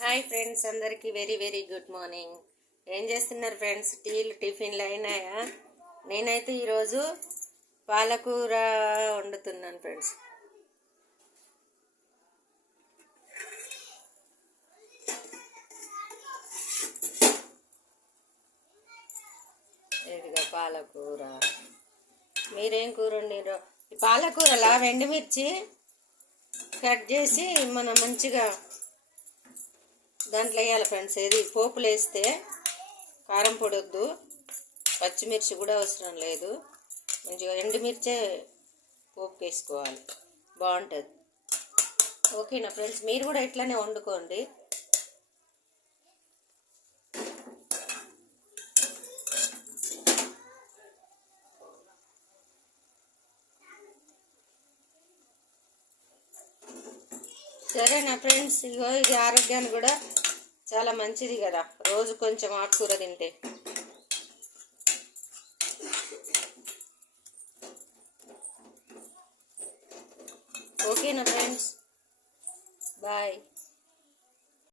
Hi friends అందరికీ very very good morning ఏం చేస్తున్నారు ఫ్రెండ్స్ టీలు టిఫిన్లు అయినాయా? నేనైతే ఈరోజు పాలకూర వండుతున్నాను ఫ్రెండ్స్ ఇదిగా పాలకూర. మీరేం కూర వండిరో ఈ పాలకూరలా? ఎండుమిర్చి కట్ చేసి మనం మంచిగా దాంట్లో వేయాలి ఫ్రెండ్స్. ఏది? పోపులు వేస్తే కారం పొడి వద్దు పచ్చిమిర్చి కూడా అవసరం లేదు. మంచిగా ఎండుమిర్చే పోపు వేసుకోవాలి. బాగుంటుంది. ఓకేనా ఫ్రెండ్స్? మీరు కూడా ఇట్లానే వండుకోండి. సరేనా ఫ్రెండ్స్ ఇగో ఇది ఆరోగ్యానికి కూడా చాలా మంచిది కదా. రోజు కొంచెం ఆకుకూర తింటే. ఓకేనా ఫ్రెండ్స్? బాయ్.